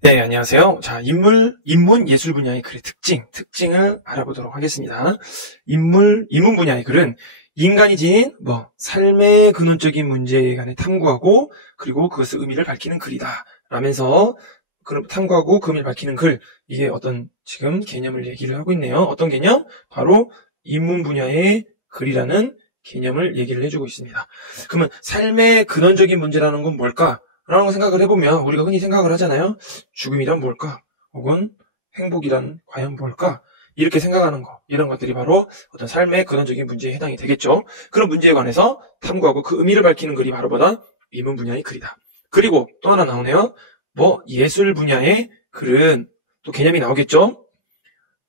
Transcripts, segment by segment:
네, 안녕하세요. 자, 인문 예술 분야의 글의 특징을 알아보도록 하겠습니다. 인문 분야의 글은 인간이 지닌 삶의 근원적인 문제에 관해 탐구하고, 그리고 그것의 의미를 밝히는 글이다. 라면서, 탐구하고 그 의미를 밝히는 글, 이게 어떤 지금 개념을 얘기를 하고 있네요. 어떤 개념? 바로 인문 분야의 글이라는 개념을 얘기를 해주고 있습니다. 그러면 삶의 근원적인 문제라는 건 뭘까? 라는 거 생각을 해보면 우리가 흔히 생각을 하잖아요. 죽음이란 뭘까? 혹은 행복이란 과연 뭘까? 이렇게 생각하는 거, 이런 것들이 바로 어떤 삶의 근원적인 문제에 해당이 되겠죠. 그런 문제에 관해서 탐구하고 그 의미를 밝히는 글이 바로 인문 분야의 글이다. 그리고 또 하나 나오네요. 예술 분야의 글은 또 개념이 나오겠죠.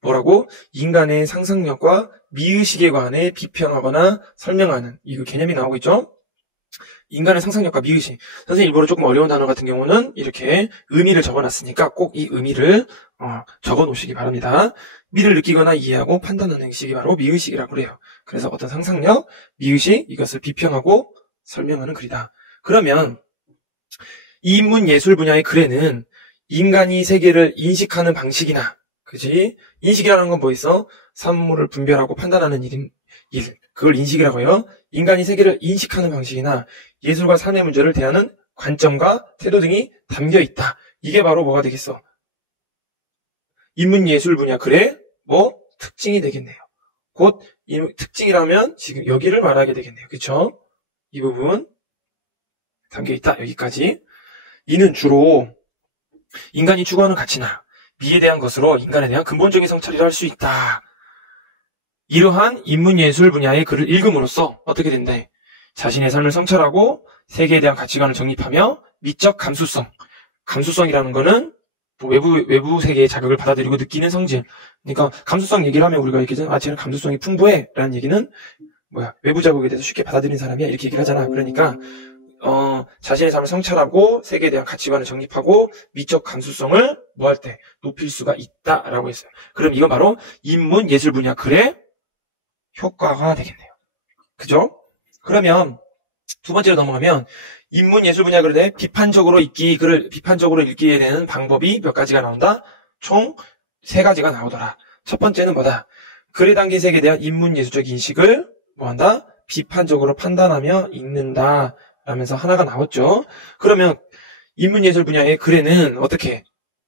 뭐라고? 인간의 상상력과 미의식에 관해 비평하거나 설명하는 이 개념이 나오고 있죠. 인간의 상상력과 미의식. 선생님 일부러 조금 어려운 단어 같은 경우는 이렇게 의미를 적어놨으니까 꼭 이 의미를 적어놓으시기 바랍니다. 미를 느끼거나 이해하고 판단하는 식이 바로 미의식이라고 그래요. 그래서 어떤 상상력, 미의식, 이것을 비평하고 설명하는 글이다. 그러면 이 인문 예술 분야의 글에는 인간이 세계를 인식하는 방식이나, 그지? 인식이라는 건 뭐 있어? 사물을 분별하고 판단하는 일, 그걸 인식이라고 해요. 인간이 세계를 인식하는 방식이나 예술과 삶의 문제를 대하는 관점과 태도 등이 담겨 있다. 이게 바로 뭐가 되겠어? 인문 예술 분야 글의 특징이 되겠네요. 곧 이 특징이라면 지금 여기를 말하게 되겠네요. 그쵸? 이 부분 담겨 있다. 여기까지. 이는 주로 인간이 추구하는 가치나 미에 대한 것으로 인간에 대한 근본적인 성찰을 할 수 있다. 이러한 인문예술 분야의 글을 읽음으로써 어떻게 된대? 자신의 삶을 성찰하고 세계에 대한 가치관을 정립하며 미적 감수성이라는 거는 외부 세계의 자극을 받아들이고 느끼는 성질. 그러니까 감수성 얘기를 하면 우리가 이렇게 쟤는 감수성이 풍부해 라는 얘기는 외부 자극에 대해서 쉽게 받아들이는 사람이야 이렇게 얘기를 하잖아. 그러니까 자신의 삶을 성찰하고 세계에 대한 가치관을 정립하고 미적 감수성을 할 때 높일 수가 있다라고 했어요. 그럼 이건 바로 인문 예술 분야 글의 효과가 되겠네요. 그죠? 그러면 두 번째로 넘어가면 인문 예술 분야 글에 비판적으로 읽기에 되는 방법이 몇 가지가 나온다? 총 3가지가 나오더라. 첫 번째는 뭐다? 글에 담긴 세계에 대한 인문 예술적 인식을 뭐한다? 비판적으로 판단하며 읽는다. 라면서 하나가 나왔죠. 그러면 인문예술 분야의 글에는 어떻게?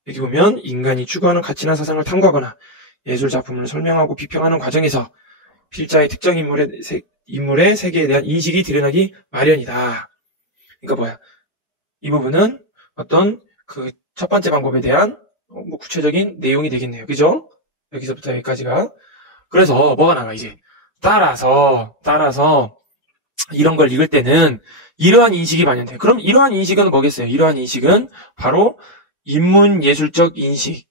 여기 보면 인간이 추구하는 가치나 사상을 탐구하거나 예술 작품을 설명하고 비평하는 과정에서 필자의 특정 인물의 세계에 대한 인식이 드러나기 마련이다. 그러니까 이 부분은 어떤 그 첫 번째 방법에 대한 구체적인 내용이 되겠네요. 그죠? 여기서부터 여기까지가. 그래서 뭐가 나와 이제? 따라서 이런 걸 읽을 때는 이러한 인식이 반영돼요. 그럼 이러한 인식은 뭐겠어요? 이러한 인식은 바로 인문예술적 인식이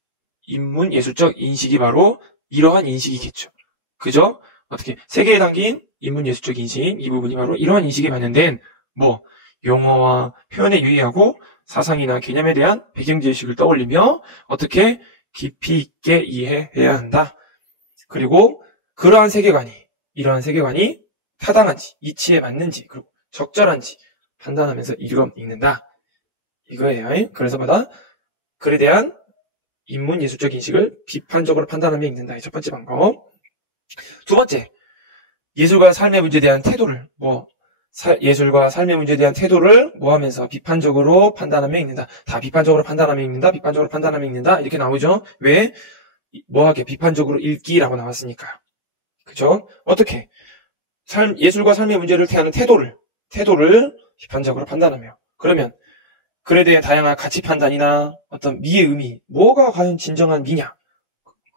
바로 이러한 인식이겠죠. 그죠? 어떻게 세계에 담긴 인문예술적 인식, 이 부분이 바로 이러한 인식에 반영된 용어와 표현에 유의하고 사상이나 개념에 대한 배경지식을 떠올리며 어떻게 깊이 있게 이해해야 한다. 그리고 이러한 세계관이 타당한지, 이치에 맞는지, 그리고 적절한지 판단하면서 읽는다. 이거예요. 그래서 글에 대한 인문 예술적 인식을 비판적으로 판단하며 읽는다. 이 첫 번째 방법. 두 번째, 예술과 삶의 문제에 대한 태도를 하면서 비판적으로 판단하며 읽는다. 다 비판적으로 판단하며 읽는다. 이렇게 나오죠. 왜? 비판적으로 읽기라고 나왔으니까. 그죠? 어떻게? 예술과 삶의 문제를 대하는 태도를 비판적으로 판단하며. 그러면 글에 대해 다양한 가치 판단이나 어떤 미의 의미, 뭐가 과연 진정한 미냐?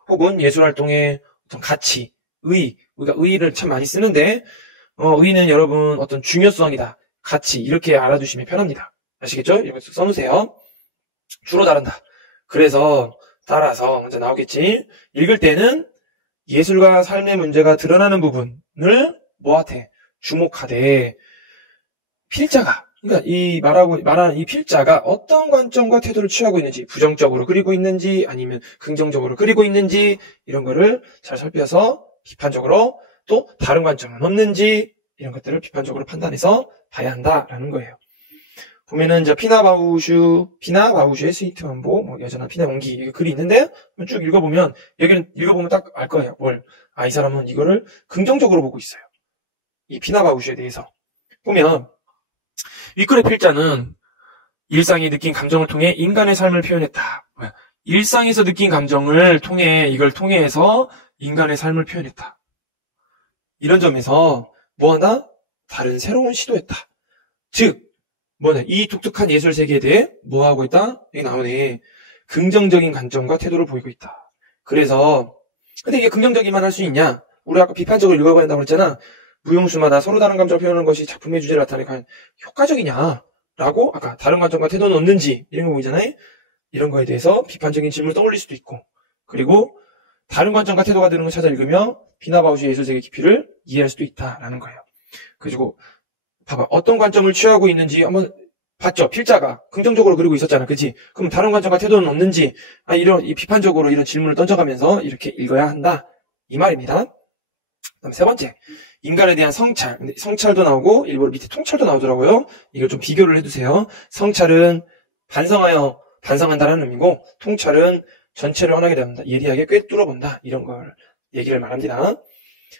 혹은 예술 활동의 어떤 가치, 우리가 의의를 참 많이 쓰는데 의의는 여러분 어떤 중요성이다, 가치 이렇게 알아두시면 편합니다. 아시겠죠? 이거 써놓으세요. 주로 다른다. 그래서 따라서 먼저 나오겠지. 읽을 때는 예술과 삶의 문제가 드러나는 부분을 주목하되 필자가 말하는 이 필자가 어떤 관점과 태도를 취하고 있는지, 부정적으로 그리고 있는지 아니면 긍정적으로 그리고 있는지 이런 거를 잘 살펴서 비판적으로 또 다른 관점은 없는지 이런 것들을 비판적으로 판단해서 봐야 한다라는 거예요. 보면은 이제 피나 바우슈의 스위트 만보, 뭐 여전한 피나 온기 이게 글이 있는데 쭉 읽어보면 여기는 읽어보면 딱 알 거예요. 이 사람은 이거를 긍정적으로 보고 있어요. 이 피나 바우슈에 대해서 보면 윗글의 필자는 일상이 느낀 감정을 통해 인간의 삶을 표현했다. 일상에서 느낀 감정을 통해 이걸 통해서 인간의 삶을 표현했다. 이런 점에서 뭐하나 다른 새로운 시도했다. 즉 이 독특한 예술 세계에 대해 뭐하고 있다? 여기 나오네. 긍정적인 관점과 태도를 보이고 있다. 그래서 근데 이게 긍정적이만 할 수 있냐? 우리 아까 비판적으로 읽어봐야 한다고 그랬잖아. 무용수마다 서로 다른 감정을 표현하는 것이 작품의 주제를 나타내 과연 효과적이냐? 라고 아까 다른 관점과 태도는 없는지 이런 거 보이잖아요. 이런 거에 대해서 비판적인 질문을 떠올릴 수도 있고 그리고 다른 관점과 태도가 되는 걸 찾아 읽으며 피나 바우슈의 예술세계 깊이를 이해할 수도 있다라는 거예요. 그리고 봐봐. 어떤 관점을 취하고 있는지 한번 봤죠? 필자가 긍정적으로 그리고 있었잖아. 그치? 그럼 다른 관점과 태도는 없는지 비판적으로 이런 질문을 던져가면서 이렇게 읽어야 한다. 이 말입니다. 그다음 세 번째. 인간에 대한 성찰. 성찰도 나오고 일부러 밑에 통찰도 나오더라고요. 이걸 좀 비교를 해두세요. 성찰은 반성한다라는 의미고 통찰은 전체를 환하게 된다. 예리하게 꿰뚫어본다. 이런 걸 얘기를 말합니다.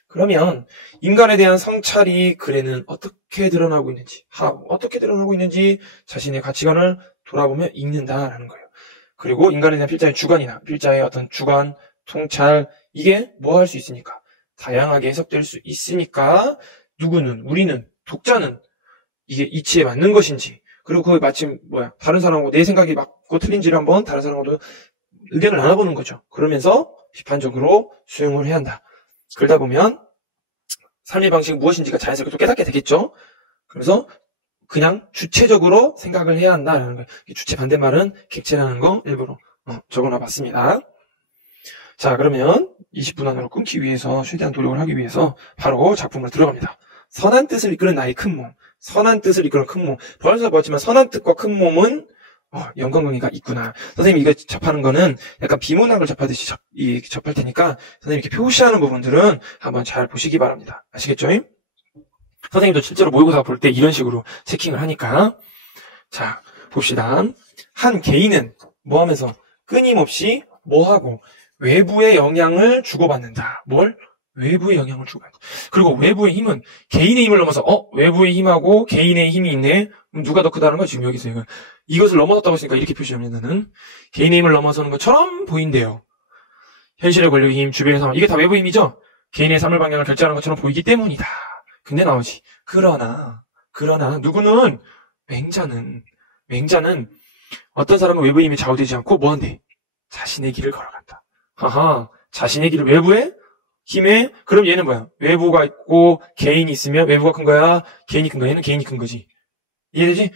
그러면 인간에 대한 성찰이 글에는 어떻게 드러나고 있는지 자신의 가치관을 돌아보며 읽는다라는 거예요. 그리고 인간에 대한 필자의 주관이나 필자의 어떤 주관, 통찰 이게 뭐 할 수 있으니까 다양하게 해석될 수 있으니까 우리는 독자는 이게 이치에 맞는 것인지 그리고 그게 마침 다른 사람하고 내 생각이 맞고 틀린지를 한번 다른 사람하고도 의견을 나눠보는 거죠. 그러면서 비판적으로 수용을 해야 한다. 그러다 보면 삶의 방식이 무엇인지가 자연스럽게 또 깨닫게 되겠죠. 그래서 그냥 주체적으로 생각을 해야 한다라는 거예요. 주체 반대말은 객체라는 거 일부러 적어놔봤습니다. 자, 그러면 20분 안으로 끊기 위해서 최대한 노력을 하기 위해서 바로 작품으로 들어갑니다. 선한 뜻을 이끄는 나의 큰 몸. 선한 뜻을 이끄는 큰 몸. 벌써 봤지만 선한 뜻과 큰 몸은 연관관계가 있구나. 선생님 이거 접하는 거는 약간 비문학을 접하듯이 접할 테니까 선생님 이렇게 표시하는 부분들은 한번 잘 보시기 바랍니다. 아시겠죠? 선생님도 실제로 모의고사 볼 때 이런 식으로 체킹을 하니까. 자, 봅시다. 한 개인은 뭐 하면서 끊임없이 뭐 하고 외부의 영향을 주고받는다. 외부의 영향을 주고받는다. 그리고 외부의 힘은 개인의 힘을 넘어서 외부의 힘하고 개인의 힘이 있네. 그럼 누가 더 크다는 거야? 지금 여기서 이것을 넘어섰다고 했으니까 이렇게 표시하면은 개인의 힘을 넘어서는 것처럼 보인대요. 현실의 권력의 힘, 주변의 상황 이게 다 외부 힘이죠. 개인의 삶의 방향을 결정하는 것처럼 보이기 때문이다. 근데 나오지. 그러나 누구는 맹자는 어떤 사람은 외부의 힘에 좌우되지 않고 뭐한대? 자신의 길을 걸어간다. 자신의 길을 외부의 힘에 그럼 얘는 뭐야? 외부가 있고 개인이 있으면 외부가 큰 거야? 개인이 큰 거야? 얘는 개인이 큰 거지. 이해되지?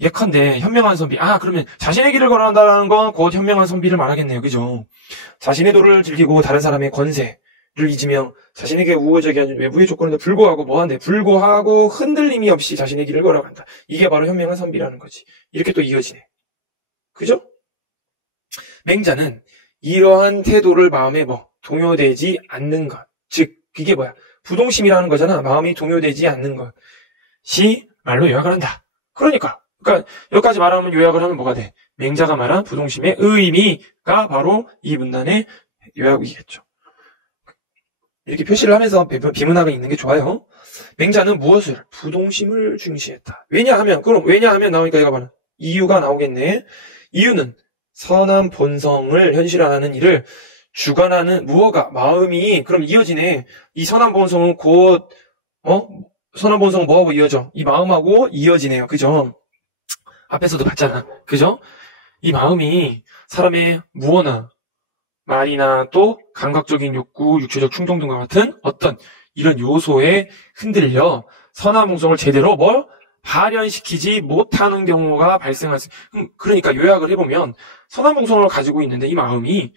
예컨대 현명한 선비. 그러면 자신의 길을 걸어간다는 건 곧 현명한 선비를 말하겠네요. 그죠? 자신의 도를 즐기고 다른 사람의 권세를 잊으며 자신에게 우호적인 외부의 조건에도 불구하고 흔들림이 없이 자신의 길을 걸어간다. 이게 바로 현명한 선비라는 거지. 이렇게 또 이어지네. 그죠? 맹자는 이러한 태도를 마음에 동요되지 않는 것. 즉, 이게 뭐야? 부동심이라는 거잖아. 마음이 동요되지 않는 것이 말로 요약을 한다. 그러니까 여기까지 말하면 요약을 하면 뭐가 돼? 맹자가 말한 부동심의 의미가 바로 이 문단의 요약이겠죠. 이렇게 표시를 하면서 비문학을 읽는 게 좋아요. 맹자는 무엇을? 부동심을 중시했다. 왜냐하면 나오니까 얘가 말하는 이유가 나오겠네. 이유는 선한 본성을 현실화하는 일을 주관하는 무엇가 마음이 그럼 이어지네. 이 선한 본성은 선한 본성은 뭐하고 이어져? 이 마음하고 이어지네요. 그죠? 앞에서도 봤잖아. 그죠? 이 마음이 사람의 무언나 말이나 또 감각적인 욕구, 육체적 충동 등과 같은 어떤 이런 요소에 흔들려 선한 본성을 제대로 발현시키지 못하는 경우가 발생할 수. 그러니까 요약을 해보면 선한 본성을 가지고 있는데 이 마음이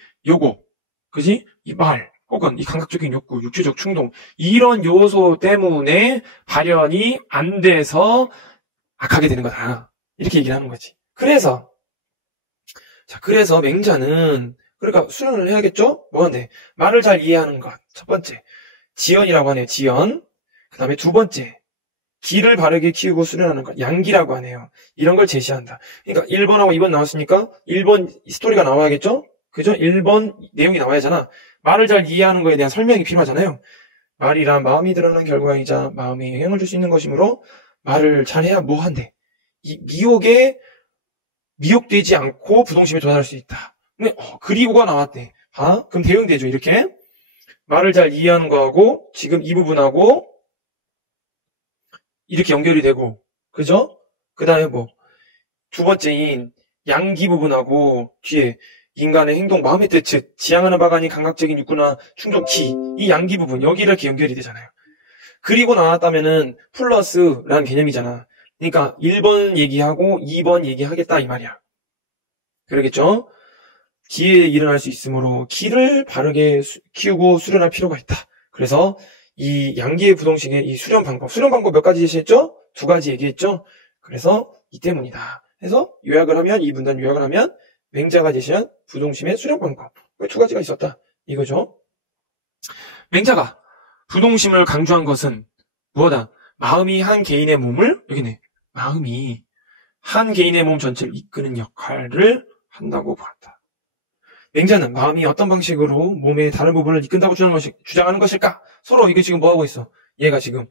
그지? 이 말, 혹은 이 감각적인 욕구, 육체적 충동, 이런 요소 때문에 발현이 안 돼서 악하게 되는 거다. 이렇게 얘기를 하는 거지. 그래서 맹자는, 수련을 해야겠죠? 말을 잘 이해하는 것. 첫 번째, 지연이라고 하네요, 지연. 그 다음에 두 번째, 기를 바르게 키우고 수련하는 것, 양기라고 하네요. 이런 걸 제시한다. 그러니까 1번하고 2번 나왔으니까 1번 스토리가 나와야겠죠? 그죠? 1번 내용이 나와야 하잖아. 말을 잘 이해하는 거에 대한 설명이 필요하잖아요. 말이란 마음이 드러난 결과이자 마음에 영향을 줄 수 있는 것이므로 말을 잘해야 뭐 한대? 이 미혹에 미혹되지 않고 부동심에 도달할 수 있다. 근데 그리고가 나왔대. 그럼 대응되죠. 이렇게 말을 잘 이해하는 거하고 지금 이 부분하고 이렇게 연결이 되고, 그죠? 그 다음에 뭐 두 번째인 양기 부분하고 뒤에 인간의 행동, 마음의 뜻, 즉 지향하는 바가 아닌 감각적인 육구나 충동, 기, 이 양기 부분 여기 이렇게 연결이 되잖아요. 그리고 나왔다면은 플러스라는 개념이잖아. 그러니까 1번 얘기하고 2번 얘기하겠다 이 말이야. 그러겠죠? 기에 일어날 수 있으므로 기를 바르게 키우고 수련할 필요가 있다. 그래서 이 양기의 부동식의 이 수련 방법 몇 가지 제시했죠? 2가지 얘기했죠? 그래서 이 때문이다. 해서 요약을 하면, 이 문단 요약을 하면 맹자가 제시한 부동심의 수련 방법 2가지가 있었다. 이거죠. 맹자가 부동심을 강조한 것은 무엇이다? 마음이 한 개인의 몸을, 여기네. 마음이 한 개인의 몸 전체를 이끄는 역할을 한다고 보았다. 맹자는 마음이 어떤 방식으로 몸의 다른 부분을 이끈다고 주장하는 것일까? 서로 이게 지금 뭐 하고 있어? 얘가 지금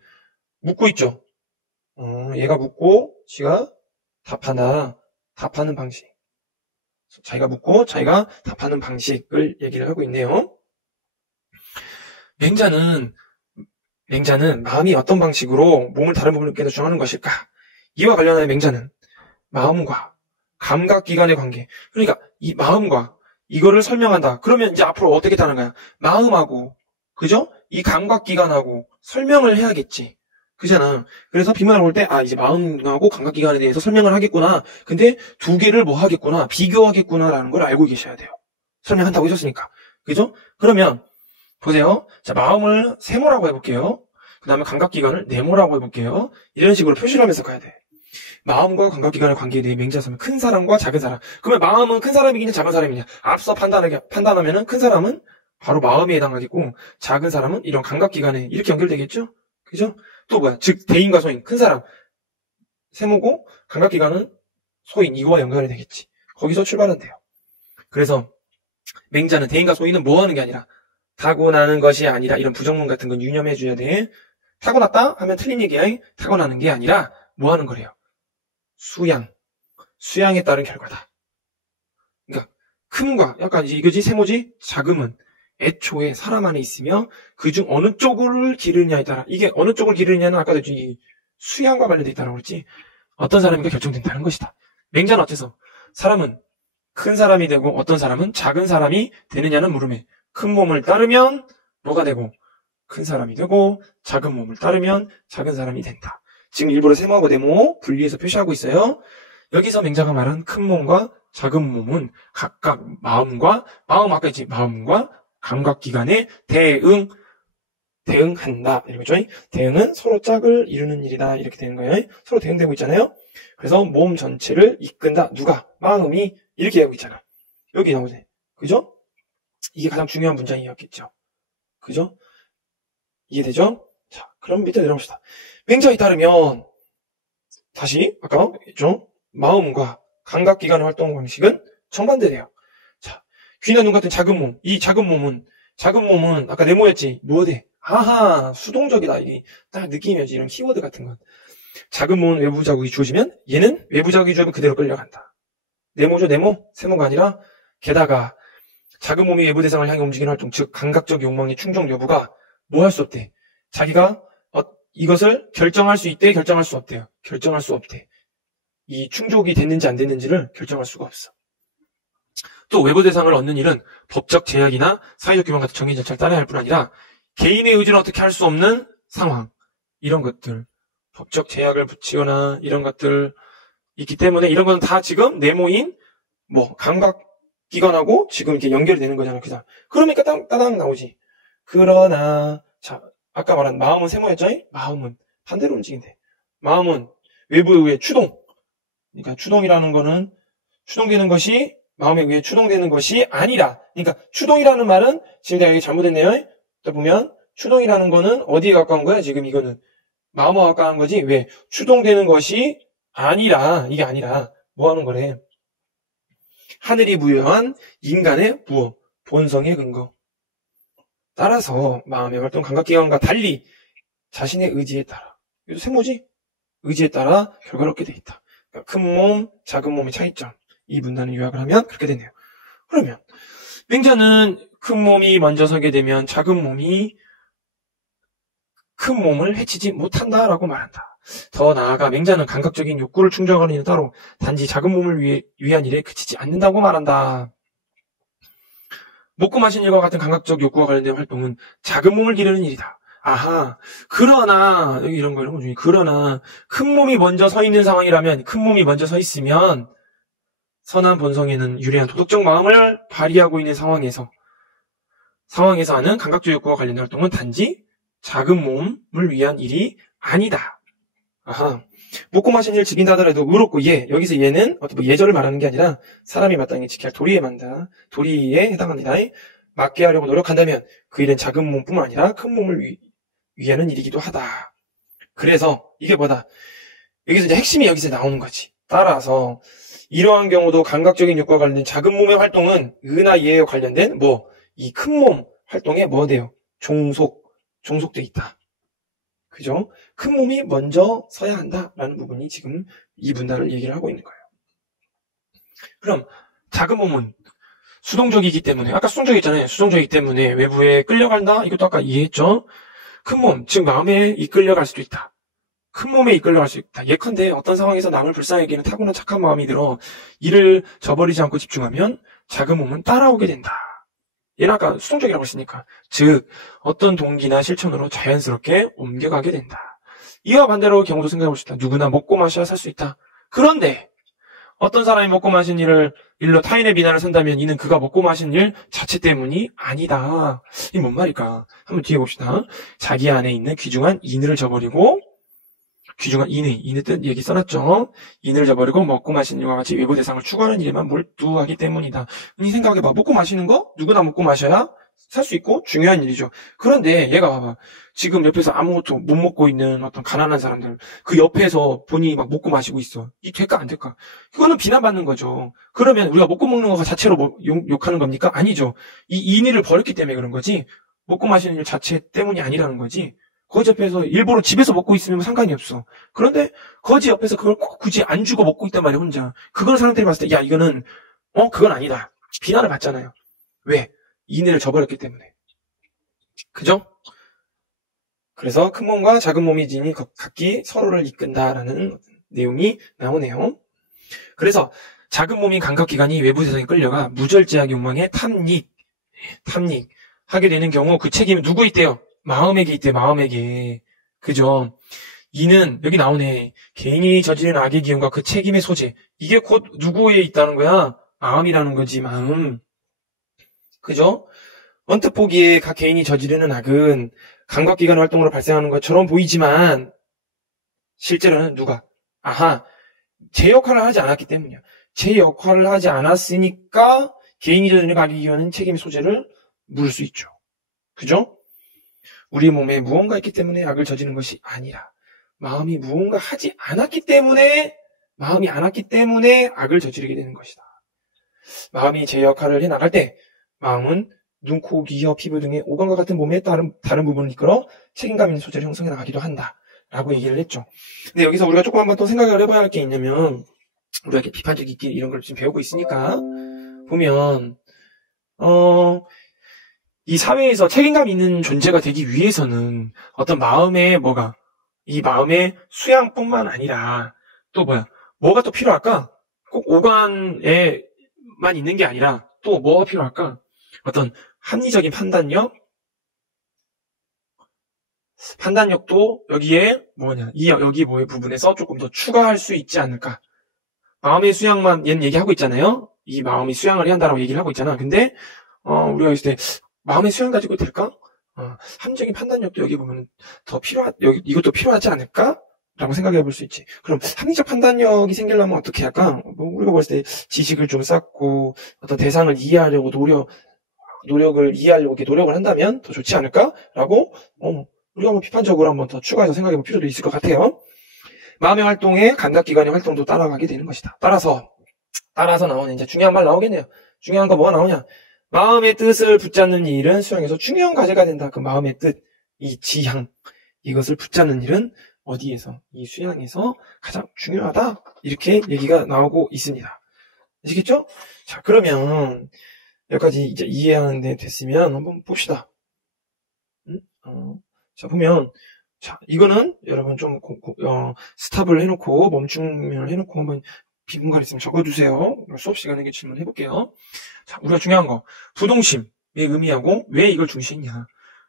묻고 있죠? 얘가 묻고 지가 답하는 방식. 자기가 묻고 자기가 답하는 방식을 얘기를 하고 있네요. 맹자는 마음이 어떤 방식으로 몸을 다른 부분을 이끈다 주장하는 것일까? 이와 관련하여 맹자는 마음과 감각기관의 관계. 그러니까 이 마음과 이거를 설명한다. 그러면 이제 앞으로 어떻게 다는 거야? 마음하고, 그죠? 이 감각기관하고 설명을 해야겠지. 그잖아. 그래서 비문을 볼 때, 이제 마음하고 감각기관에 대해서 설명을 하겠구나. 근데 2개를 뭐 하겠구나. 비교하겠구나라는 걸 알고 계셔야 돼요. 설명한다고 했었으니까. 그죠? 그러면, 보세요. 자, 마음을 세모라고 해볼게요. 그 다음에 감각기관을 네모라고 해볼게요. 이런 식으로 표시를 하면서 가야 돼. 마음과 감각기관의 관계에 대해 맹자는 큰 사람과 작은 사람. 그러면 마음은 큰 사람이냐 작은 사람이냐. 앞서 판단하면은 큰 사람은 바로 마음에 해당하겠고, 작은 사람은 이런 감각기관에 이렇게 연결되겠죠? 그죠? 또 뭐야? 즉, 대인과 소인. 큰 사람, 세모고, 감각기관은 소인. 이거와 연결이 되겠지. 거기서 출발한대요. 그래서 맹자는 대인과 소인은 뭐 하는 게 아니라, 타고나는 것이 아니라, 이런 부정문 같은 건 유념해 줘야 돼. 타고났다? 하면 틀린 얘기야. 타고나는 게 아니라, 뭐 하는 거래요? 수양에 따른 결과다. 그러니까 큼과 약간 이거지 세모지 작음은 애초에 사람 안에 있으며 그중 어느 쪽을 기르느냐에 따라, 이게 어느 쪽을 기르느냐는 아까도 이 수양과 관련돼 있다고 그랬지. 어떤 사람인가 결정된다는 것이다. 맹자는 어째서 사람은 큰 사람이 되고 어떤 사람은 작은 사람이 되느냐는 물음에 큰 몸을 따르면 뭐가 되고 큰 사람이 되고 작은 몸을 따르면 작은 사람이 된다. 지금 일부러 세모하고 네모 분리해서 표시하고 있어요. 여기서 맹자가 말한 큰 몸과 작은 몸은 각각 마음과 감각기관에 대응한다. 이거죠. 대응은 서로 짝을 이루는 일이다. 이렇게 되는 거예요. 서로 대응되고 있잖아요. 그래서 몸 전체를 이끈다. 누가? 마음이. 이렇게 하고 있잖아. 여기 나오네. 그죠? 이게 가장 중요한 문장이었겠죠. 그죠? 이해되죠? 자, 그럼 밑에 내려봅시다. 맹자에 따르면 다시 아까 했죠? 마음과 감각기관의 활동 방식은 정반대래요. 자, 귀나 눈 같은 작은 몸. 이 작은 몸은 아까 네모였지. 뭐돼? 수동적이다. 이게 딱 느낌이 오지. 이런 키워드 같은 건. 작은 몸은 외부 자극이 주어지면 얘는 외부 자극이 주어지면 그대로 끌려간다. 네모죠, 네모? 세모가 아니라 게다가 작은 몸이 외부 대상을 향해 움직이는 활동, 즉 감각적 욕망의 충족 여부가 뭐 할 수 없대. 자기가 이것을 결정할 수 있대, 결정할 수 없대요. 결정할 수 없대. 이 충족이 됐는지 안 됐는지를 결정할 수가 없어. 또 외부 대상을 얻는 일은 법적 제약이나 사회적 규범 같은 정해진 절차를 따라야 할 뿐 아니라 개인의 의지는 어떻게 할 수 없는 상황, 이런 것들, 법적 제약을 붙이거나 이런 것들 있기 때문에 이런 건 다 지금 네모인 감각기관하고 지금 이렇게 연결이 되는 거잖아. 그죠? 그러니까 따당 나오지. 그러나 자, 아까 말한 마음은 세모였죠? 마음은 반대로 움직인대. 마음은 외부에 의해 추동. 그러니까 추동이라는 거는 추동되는 것이 마음에 의해 추동되는 것이 아니라. 그러니까 추동이라는 말은 지금 내가 여기 잘못했네요. 또 보면 추동이라는 거는 어디에 가까운 거야? 지금 이거는 마음과 가까운 거지. 왜? 추동되는 것이 아니라, 이게 아니라, 뭐 하는 거래? 하늘이 부여한 인간의 무엇? 본성의 근거. 따라서 마음의 활동 감각기관과 달리 자신의 의지에 따라. 이것도 세모지? 의지에 따라 결과를 얻게 돼 있다. 그러니까 큰 몸, 작은 몸의 차이점. 이 문단을 요약을 하면 그렇게 되네요. 그러면 맹자는 큰 몸이 먼저 서게 되면 작은 몸이 큰 몸을 해치지 못한다라고 말한다. 더 나아가 맹자는 감각적인 욕구를 충족하는 일은 따로 단지 작은 몸을 위한 일에 그치지 않는다고 말한다. 먹고 마시는 일과 같은 감각적 욕구와 관련된 활동은 작은 몸을 기르는 일이다. 아하, 그러나 이런 거 중에 그러나 큰 몸이 먼저 서 있는 상황이라면 큰 몸이 먼저 서 있으면 선한 본성에는 유리한 도덕적 마음을 발휘하고 있는 상황에서 하는 감각적 욕구와 관련된 활동은 단지 작은 몸을 위한 일이 아니다. 아하. 먹고 마시는 일을 즐긴다 하더라도 의롭고 여기서 얘는 어떤 예절을 말하는 게 아니라 사람이 마땅히 지켜야 할 도리에 해당합니다. 맞게 하려고 노력한다면 그 일은 작은 몸뿐만 아니라 큰 몸을 위하는 일이기도 하다. 그래서 이게 뭐다? 여기서 이제 핵심이 여기서 나오는 거지. 따라서 이러한 경우도 감각적인 욕구와 관련된 작은 몸의 활동은 의나 예에 관련된 이 큰 몸 활동에 뭐 돼요? 종속돼 있다. 그죠? 큰 몸이 먼저 서야 한다라는 부분이 지금 이 문단을 얘기를 하고 있는 거예요. 그럼 작은 몸은 수동적이기 때문에, 아까 수동적이잖아요. 수동적이기 때문에 외부에 끌려간다? 이것도 아까 이해했죠? 큰 몸, 즉 마음에 이끌려갈 수도 있다. 큰 몸에 이끌려갈 수 있다. 예컨대 어떤 상황에서 남을 불쌍히 여기는 타고난 착한 마음이 들어 이를 저버리지 않고 집중하면 작은 몸은 따라오게 된다. 얘는 아까 수동적이라고 했으니까. 즉 어떤 동기나 실천으로 자연스럽게 옮겨가게 된다. 이와 반대로 경우도 생각해 볼 수 있다. 누구나 먹고 마셔야 살 수 있다. 그런데 어떤 사람이 먹고 마신 일로 타인의 비난을 산다면 이는 그가 먹고 마신 일 자체 때문이 아니다. 이게 뭔 말일까? 한번 뒤에 봅시다. 자기 안에 있는 귀중한 인을 저버리고, 귀중한 인의 뜻 얘기 써놨죠. 인을 저버리고 먹고 마시는 일과 같이 외부 대상을 추구하는 일에만 몰두하기 때문이다. 이 생각해봐. 먹고 마시는 거? 누구나 먹고 마셔야 살 수 있고 중요한 일이죠. 그런데 얘가 봐봐. 지금 옆에서 아무것도 못 먹고 있는 어떤 가난한 사람들, 그 옆에서 본인이 막 먹고 마시고 있어. 이 될까 안 될까? 그거는 비난받는 거죠. 그러면 우리가 먹고 먹는 거 자체로 욕하는 겁니까? 아니죠. 이 인의를 버렸기 때문에 그런 거지. 먹고 마시는 일 자체 때문이 아니라는 거지. 거지 옆에서 일부러 집에서 먹고 있으면 상관이 없어. 그런데 거지 옆에서 그걸 꼭 굳이 안 주고 먹고 있단 말이야, 혼자. 그걸 사람들이 봤을 때 야 이거는 그건 아니다. 비난을 받잖아요. 왜? 인의를 저버렸기 때문에. 그죠? 그래서 큰 몸과 작은 몸이 지니 각기 서로를 이끈다라는 내용이 나오네요. 그래서 작은 몸인 감각기관이 외부 세상에 끌려가 무절제한 욕망에 탐닉하게 되는 경우 그 책임은 누구 있대요? 마음에게 있대, 마음에게. 그죠? 이는 여기 나오네. 개인이 저지른 악의 기운과 그 책임의 소재. 이게 곧 누구에 있다는 거야? 마음이라는 거지, 마음. 그죠? 언뜻 보기에 각 개인이 저지르는 악은 감각기관 활동으로 발생하는 것처럼 보이지만 실제로는 누가? 아하, 제 역할을 하지 않았기 때문이야. 제 역할을 하지 않았으니까 개인이 저지르는 악의 기운은 책임의 소재를 물을 수 있죠. 그죠? 우리 몸에 무언가 있기 때문에 악을 저지르는 것이 아니라 마음이 무언가 하지 않았기 때문에 악을 저지르게 되는 것이다. 마음이 제 역할을 해나갈 때 마음은 눈, 코, 귀, 혀, 피부 등의 오감과 같은 몸의 다른 부분을 이끌어 책임감 있는 소재를 형성해 나가기도 한다. 라고 얘기를 했죠. 근데 여기서 우리가 조금 한번 또 생각을 해봐야 할 게 있냐면, 우리가 이렇게 비판적 있기 이런 걸 지금 배우고 있으니까, 보면, 이 사회에서 책임감 있는 존재가 되기 위해서는 어떤 이 마음의 수양뿐만 아니라, 또 뭐가 또 필요할까? 꼭 오간에만 있는 게 아니라, 또 뭐가 필요할까? 어떤 합리적인 판단력도 여기에 여기 부분에서 조금 더 추가할 수 있지 않을까. 마음의 수양만 얘는 얘기하고 있잖아요. 이 마음이 수양을 해야 한다라고 얘기를 하고 있잖아. 근데 우리가 있을 때 마음의 수양 가지고 될까? 합리적인 판단력도 여기 보면 이것도 필요하지 않을까? 라고 생각해 볼 수 있지. 그럼 합리적 판단력이 생기려면 어떻게 할까? 우리가 봤을 때 지식을 좀 쌓고 어떤 대상을 이해하려고 노력을 한다면 더 좋지 않을까? 라고 우리가 뭐 비판적으로 한번 더 추가해서 생각해 볼 필요도 있을 것 같아요. 마음의 활동에 감각기관의 활동도 따라가게 되는 것이다. 따라서 나오는 이제 중요한 말 나오겠네요. 중요한 거 뭐가 나오냐? 마음의 뜻을 붙잡는 일은 수양에서 중요한 과제가 된다. 그 마음의 뜻, 이 지향, 이것을 붙잡는 일은 어디에서? 이 수양에서 가장 중요하다. 이렇게 얘기가 나오고 있습니다. 아시겠죠? 자, 그러면 여기까지 이제 이해하는 데 됐으면 한번 봅시다. 자, 보면, 자, 이거는 여러분 좀 스탑을 해놓고 멈춤을 해놓고 한번 비문가 있으면 적어두세요. 수업 시간에 질문해 볼게요. 자, 우리가 중요한 거 부동심의 의미하고 왜 이걸 중시했냐.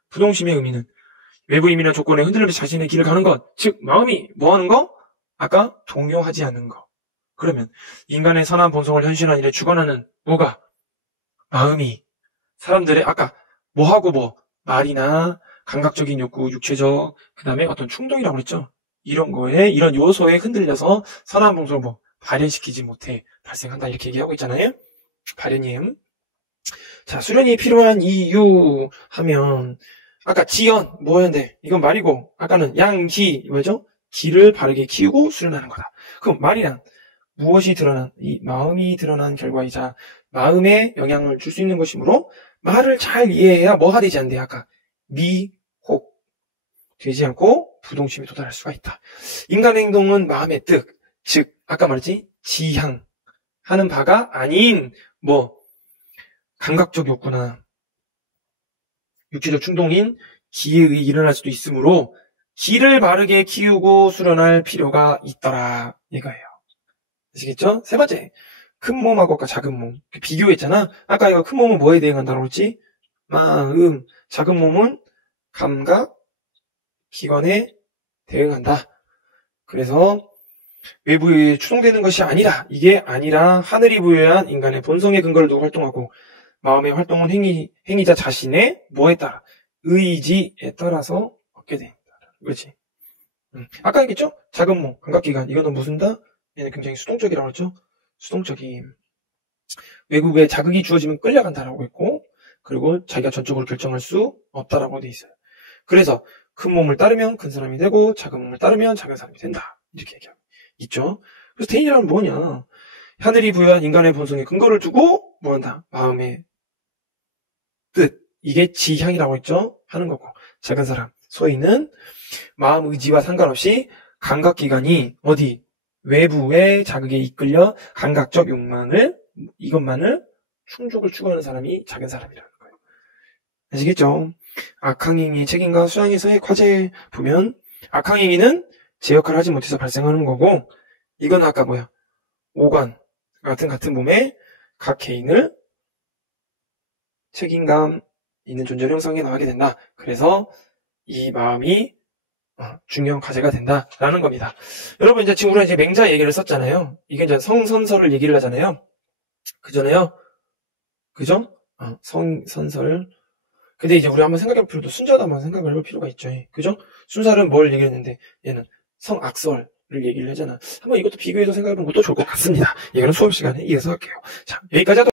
부동심의 의미는 외부 힘이나 조건에 흔들리면서 자신의 길을 가는 것, 즉 마음이 뭐 하는 거? 아까 동요하지 않는 거. 그러면 인간의 선한 본성을 현실한 일에 주관하는 뭐가? 마음이 사람들의 아까 뭐하고 뭐 말이나 감각적인 욕구, 육체적, 그 다음에 어떤 충동이라고 그랬죠. 이런 거에, 이런 요소에 흔들려서 선한 본성을 뭐 발현시키지 못해 발생한다. 이렇게 얘기하고 있잖아요. 발현이에요. 자, 수련이 필요한 이유 하면, 아까 지연, 뭐였는데, 이건 말이고, 아까는 양기, 뭐죠? 기를 바르게 키우고 수련하는 거다. 그럼 말이란 무엇이 드러난, 이 마음이 드러난 결과이자 마음에 영향을 줄 수 있는 것이므로 말을 잘 이해해야 뭐가 되지 않대, 아까. 미혹 되지 않고 부동심에 도달할 수가 있다. 인간의 행동은 마음의 뜻, 즉 아까 말했지 지향 하는 바가 아닌 뭐 감각적 욕구나 육체적 충동인 기에 의해 일어날 수도 있으므로 기를 바르게 키우고 수련할 필요가 있더라 이거예요. 아시겠죠? 세 번째, 큰 몸하고 아까 작은 몸 비교했잖아. 아까 이거 큰 몸은 뭐에 대응한다고 했지? 마음. 작은 몸은 감각, 기관에 대응한다. 그래서 외부에 추동되는 것이 아니라, 이게 아니라 하늘이 부여한 인간의 본성의 근거를 두고 활동하고 마음의 활동은 행위자 자신의 뭐에 따라? 의지에 따라서 얻게 된다. 그렇지? 아까 얘기했죠? 작은 몸, 감각기관. 이거는 무슨다? 얘는 굉장히 수동적이라고 했죠? 수동적인. 외국에 자극이 주어지면 끌려간다라고 했고, 그리고 자기가 전적으로 결정할 수 없다라고 돼 있어요. 그래서 큰 몸을 따르면 큰 사람이 되고 작은 몸을 따르면 작은 사람이 된다. 이렇게 얘기하고 있죠. 그래서 대인이란 뭐냐? 하늘이 부여한 인간의 본성에 근거를 두고 뭐한다? 마음의 뜻. 이게 지향이라고 했죠? 하는 거고. 작은 사람. 소위는 마음 의지와 상관없이 감각기관이 어디? 외부의 자극에 이끌려 감각적 욕망을 이것만을 충족을 추구하는 사람이 작은 사람이라는 거예요. 아시겠죠? 악항행위 책임과 수양에서의 과제 보면 악항행위는 제 역할을 하지 못해서 발생하는 거고 이건 아까 뭐야? 오관 같은 몸에 각 개인을 책임감 있는 존재로 형성해 나가게 된다. 그래서 이 마음이 중요한 과제가 된다라는 겁니다. 여러분 이제 지금 우리가 이제 맹자 얘기를 썼잖아요. 이게 이제 성선설을 얘기를 하잖아요. 그전에요. 그죠? 성선설. 근데 이제 우리 한번 생각해볼 필요도 순자도 한번 생각을 해볼 필요가 있죠. 그죠? 순살은 뭘 얘기했는데 얘는 성악설을 얘기를 하잖아. 한번 이것도 비교해서 생각해보는 것도 좋을 것 같습니다. 이거는 수업 시간에 이어서 할게요. 자, 여기까지 하도록